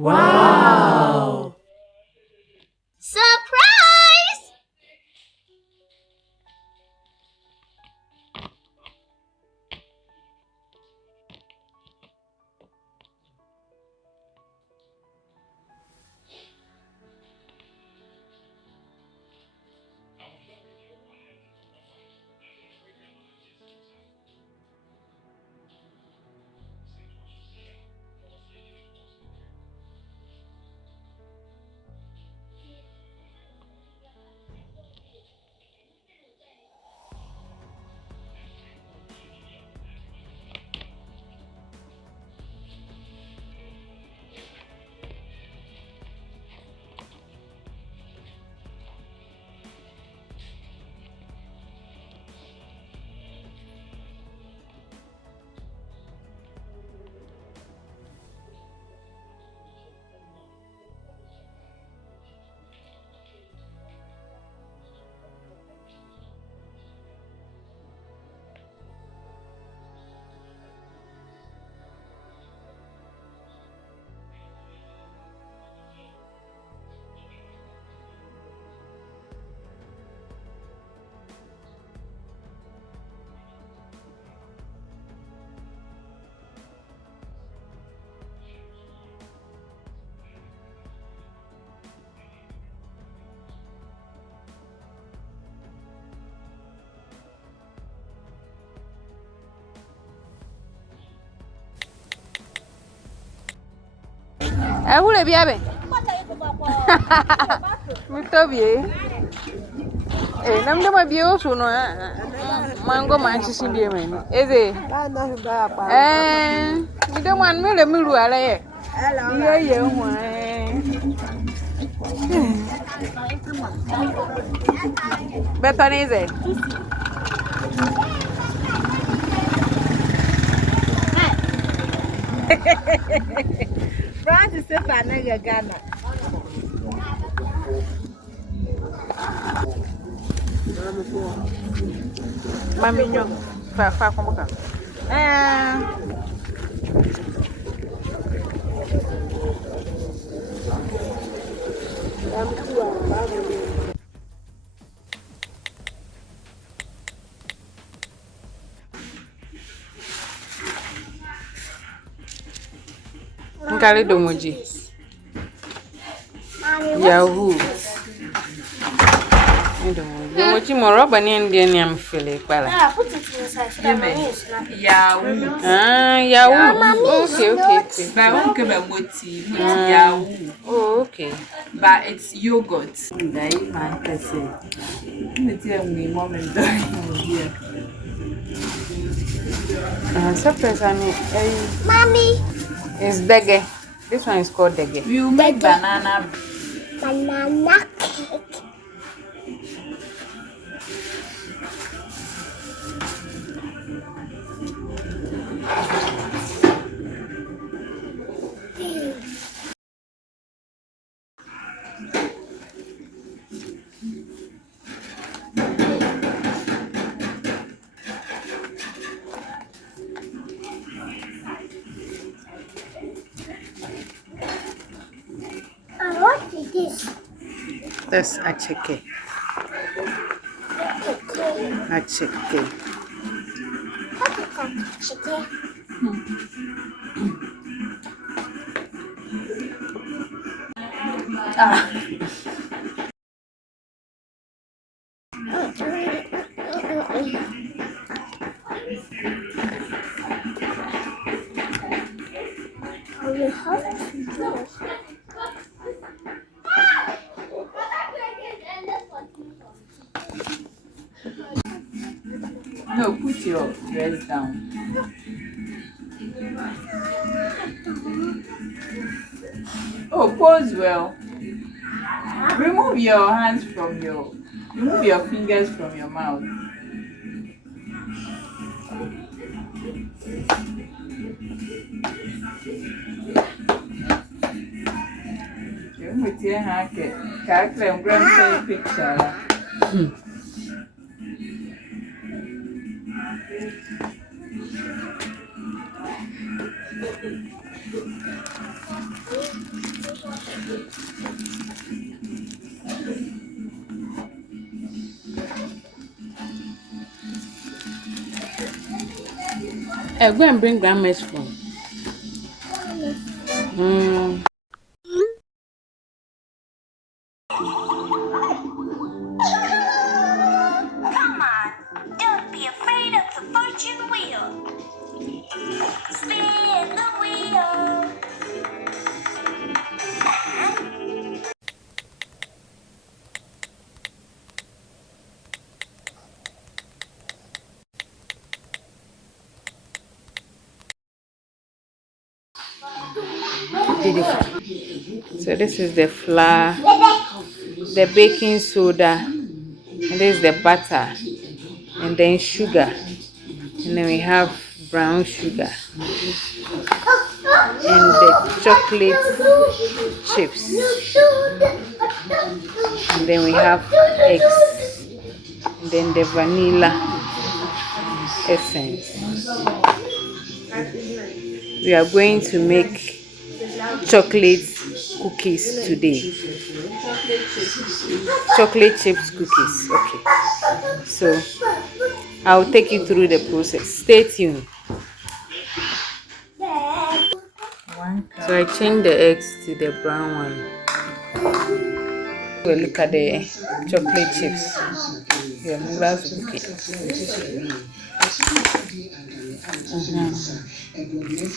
Wow! Surprise! Où le bien? Muito bien. Nam dama bio suno mango manchisi bi men. Eze. Mi do man me le mi lu ala ye. Ye ho. Beton eze. Francis Stefano Ghana. Mami nyo. Fa como ka. Nkali domoji. Yahoo. Domoji mo roba ni ndi ni amfele pala. Put it inside so that mommy is snapping. Yahoo. Yahoo. Okay. But I won't give a moti. Yahoo. Oh, okay. But it's yogurt. Surprise, Mommy. it's dege. This one is called dege. We will make banana. Banana cake. What is this? That's acheke. Acheke. What is that? Chicken. No, put your dress down. Oh, pose well. Remove your hands from your. Remove your fingers from your mouth. With your hand, calculate grandpa picture. Go and bring grandma's phone. Come on, don't be afraid of the fortune wheel. Spin the wheel. So this is the flour, the baking soda, and this is the butter, and then sugar, and then we have brown sugar, and the chocolate chips, and then we have eggs, and then the vanilla essence. We are going to make chocolate cookies today. Chocolate chips cookies. Okay. So I'll take you through the process. Stay tuned. So I changed the eggs to the brown one. We'll look at the chocolate chips. Yeah,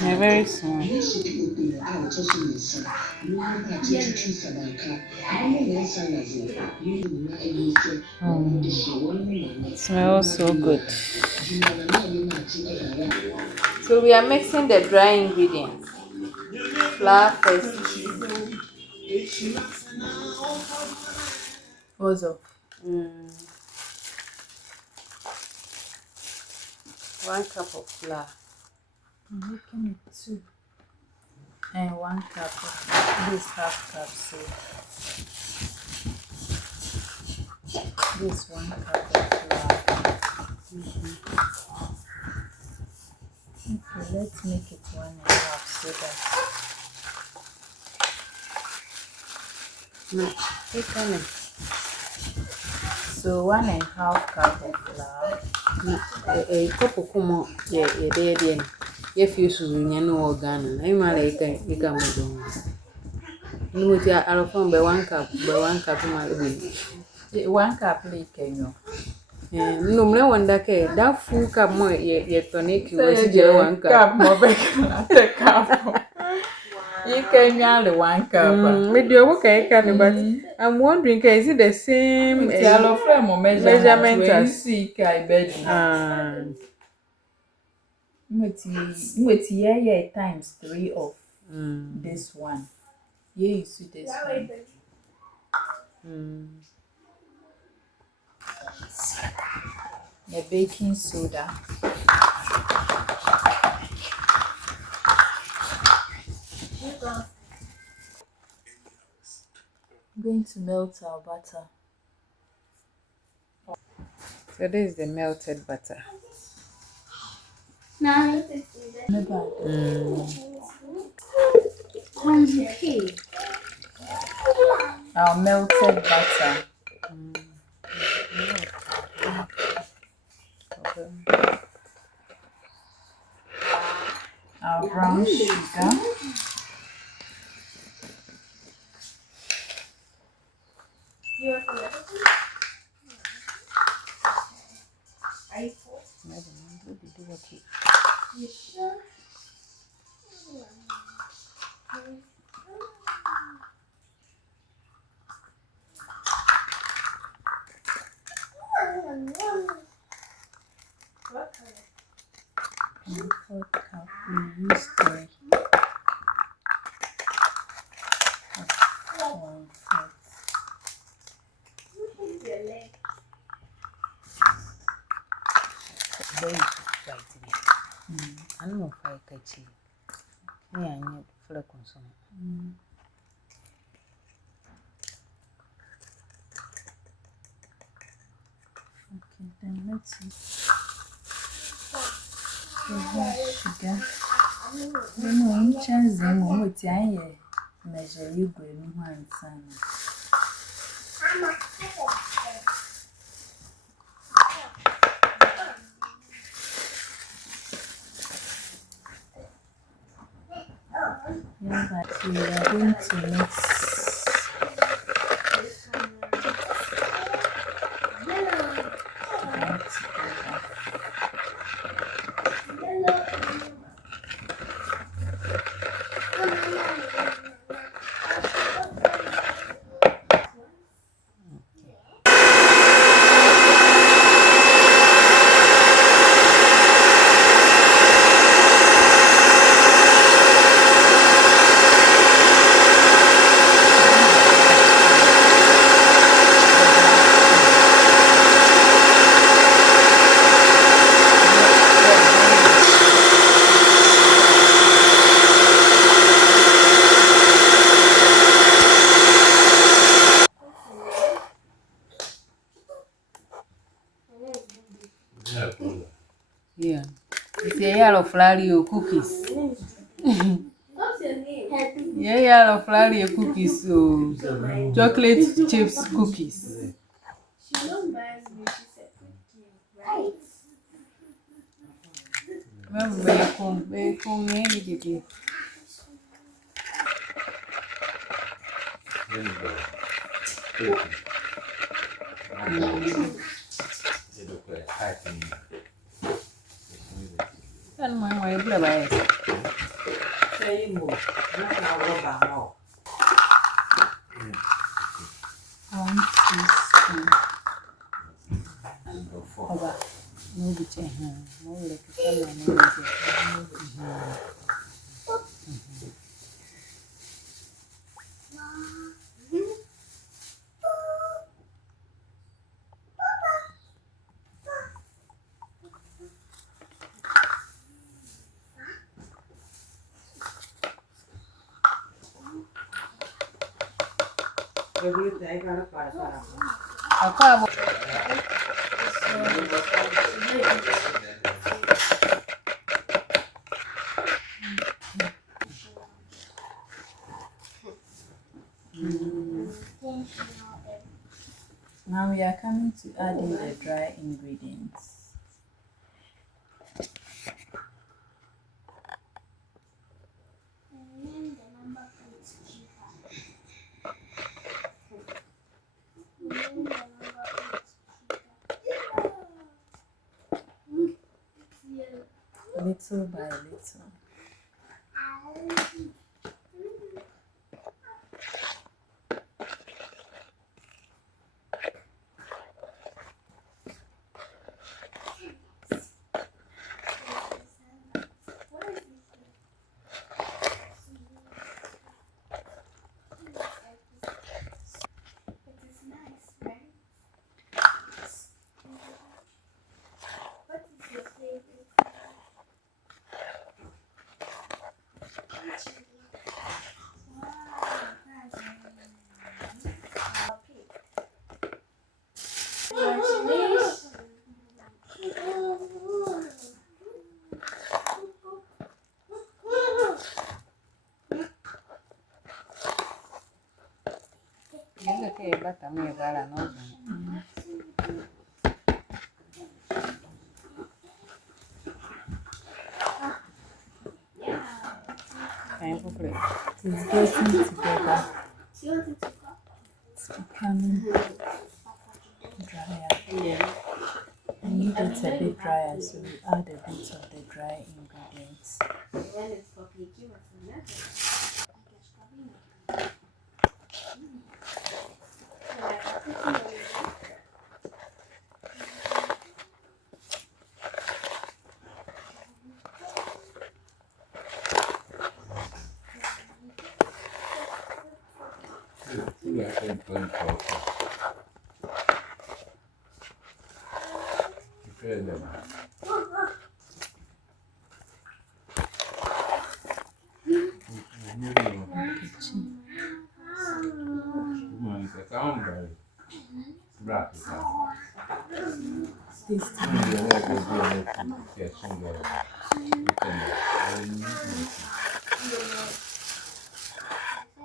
they're very small. It smells so good. So we are mixing the dry ingredients. Flour first. Also, 1 cup of flour. making it 2 and 1 cup of this half cup. So this 1 cup of flour. Okay, let's make it 1.5 so that. So 1.5 cup of flour. A cup of como, yeah, if you should no organ, I'm like a gamma. No, I found by 1 cup, by 1 cup of my week. 1 cup like you. No, no wonder that full cup more yet tonic was 1 Cup more big. Cup. You can only 1 cup. With your work, I can, but I'm wondering, is it the same measurement as I bet. With yeah times 3 of this one. Yeah, you see this one. The baking soda. I'm going to melt our butter. So this is the melted butter. Our melted butter. Our brown sugar. 1/4 cup. We use the one-fourth. Very right there. I don't know if I catch it. Yeah, I need for consume. Okay, then let's see. Sugar. Then one chance them with your measure you go in one son. Yeah, but we are going to mix. Yeah. It's a yellow flour cookies. Yeah, yellow flour cookies. So chocolate chips cookies. Bacon, maybe. And my wife, One teaspoon. Oba, no be change. No like someone Now we are coming to add in the dry ingredients. Little by little. que bata muy rara, ¿no? It's getting together. It's becoming drier. Yeah. I need it a bit drier, so we add a bit of the dry ingredients.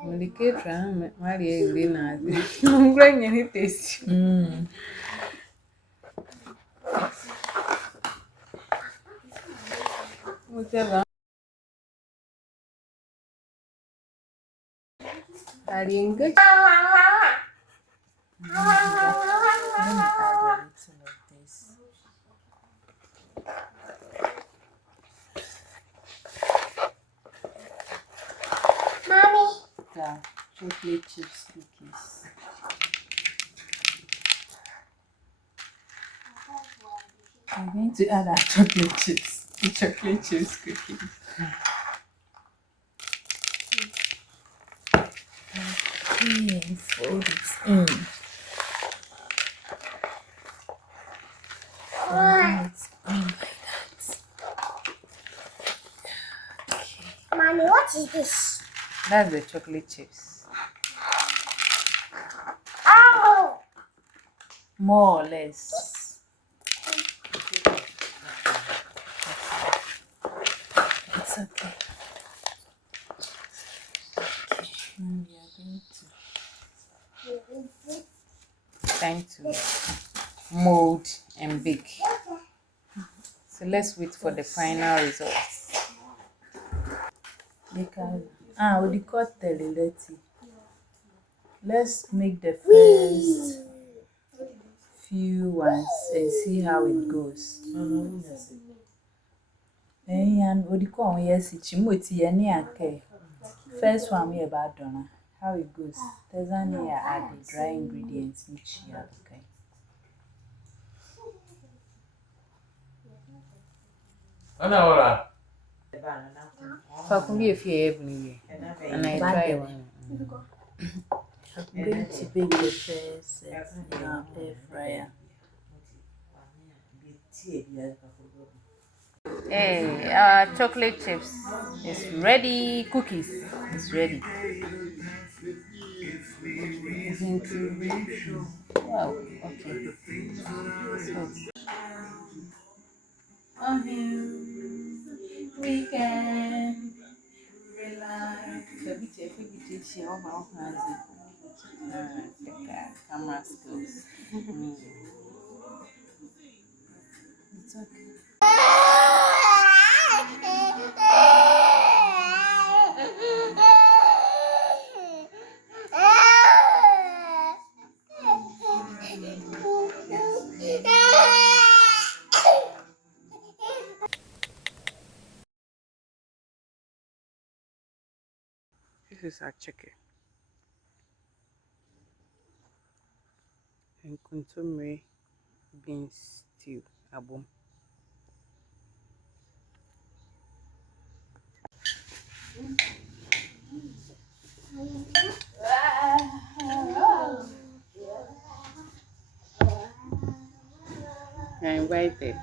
Medicator, Maria Lina. I'm going any taste. Whatever. I didn't get Let me add a little of this. Mommy. Yeah, chocolate chips cookies. I'm going to add our chocolate chips. The chocolate chips cookies. Okay, fold it in. Fold it in like that. Okay. Mommy, what is this? That's the chocolate chips. Oh! More or less. It's okay. Okay, now we are going to Time to mold and bake. So let's wait for the final results. we cut the lileti. Let's make the first few ones and see how it goes. And we call yes, first one we about done. How it goes. There's only add the dry ingredients each year. Okay. Anna, can be a few every and I try one. I'm going to bake the first in our air fryer. Hey, our chocolate chips is ready. Cookies is ready. Wow, okay. So, We can relax. the camera skills. It's okay. This is our chicken. And contumely beans stew. Abum. I invited.